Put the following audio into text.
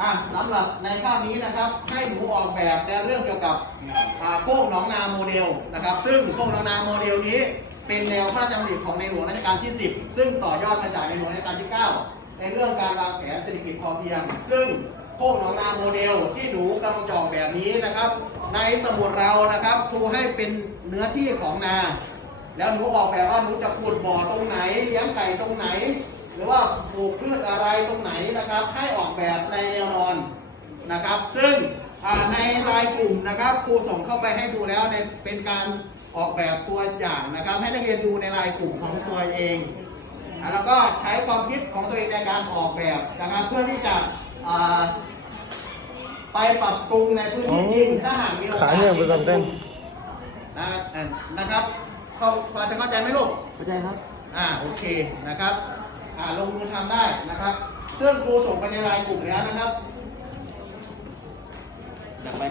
อะสำหรับในภาพนี้นะครับ ให้หนูออกแบบในเรื่องเกี่ยวกับอ่าโค้งหนองนาโมเดลนะครับ ซึ่งโค้งหนองนาโมเดลนี้ เป็นแนวพระราชดำริของในหลวงรัชกาลที่ 10 ซึ่งต่อยอดมาจากในหลวงรัชกาลที่ 9 ในเรื่องการวางแผนเศรษฐกิจพอเพียง ซึ่งโค้งหนองนาโมเดลที่หนูกำลังจออกแบบนี้นะครับ ในสมุดเรานะครับครูให้เป็นเนื้อที่ของนา แล้วหนูออกแบบว่าหนูจะขุดบ่อตรงไหนเลี้ยงไก่ตรงไหน หรือว่าปลูกพืชอะไรตรงไหนนะครับ ให้ออกแบบในแนว นอนนะครับ ซึ่งอ่าในรายกลุ่มนะครับครูส่งเข้าไปให้ดูแล้วในเป็นการออกแบบตัวอย่างนะครับ ให้นักเรียนดูในรายกลุ่มของตัวเองอ่าแล้วก็ใช้ความคิดของตัวเองในการออกแบบนะครับ เพื่อที่จะอ่าไปปรับปรุงในพื้นที่จริงถ้าหากมีโอกาสขายเนี่ยประจำกันนะอ่านะครับเข้าพอจะเข้าใจไหมลูกเข้าใจครับอ่าโอเคนะครับอ่าลงมือทำได้นะครับ ซึ่งครูส่งไปในไลน์กลุ่มแล้วนะครับ đặt đây